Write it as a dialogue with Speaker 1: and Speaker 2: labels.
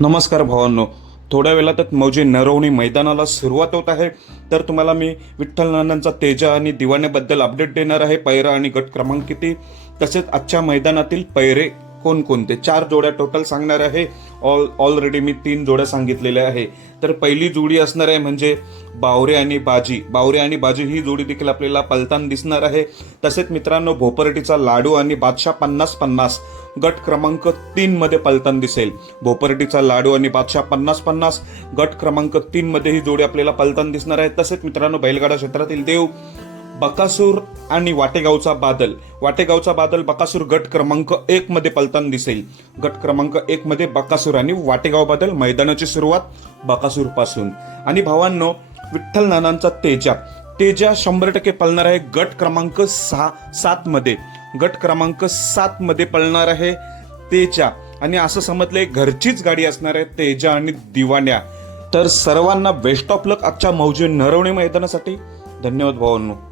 Speaker 1: नमस्कार भावांनो. थोड्या वेळातच मौजे नरवणी मैदानाला सुरुवात होत आहे. तर तुम्हाला मी विठ्ठल नानांचा तेजा आणि दिवाण्याबद्दल अपडेट देणार आहे. पैरा आणि गट क्रमांक किती? तसेच आजच्या मैदानातील पैरे कोणकोणते? चार जोड्या टोटल सांगणार आहे. ऑल ऑलरेडी मी तीन जोड्या सांगितलेल्या आहे. तर पहिली जोडी असणार आहे म्हणजे बावरे आणि बाजी. बावरे आणि बाजी ही जोडी देखील आपल्याला पलतान दिसणार आहे. तसेच मित्रांनो भोपरटीचा लाडू आणि बादशाह पन्नास पन्नास गट क्रमांक तीनमध्ये पलतान दिसेल. भोपरटीचा लाडू आणि बादशाह पन्नास पन्नास गट क्रमांक तीनमध्ये ही जोडी आपल्याला पलतान दिसणार आहे. तसेच मित्रांनो बैलगाडा क्षेत्रातील देव बकासूर आणि वाटेगावचा बादल. वाटेगावचा बादल बकासूर गट क्रमांक एक मध्ये पलताना दिसेल. गट क्रमांक एक मध्ये बकासूर आणि वाटेगाव बादल मैदानाची सुरुवात बकासूरपासून. आणि भावांनो विठ्ठल नानांचा तेजा. तेजा शंभर टक्के पळणार आहे गट क्रमांक सहा सात मध्ये. गट क्रमांक सात मध्ये पळणार आहे तेजा. आणि असं समजलंय घरचीच गाडी असणार आहे तेजा आणि दिवाण्या. तर सर्वांना बेस्ट ऑफ लक आजच्या मौजे नरवणे मैदानासाठी. धन्यवाद भावांनो.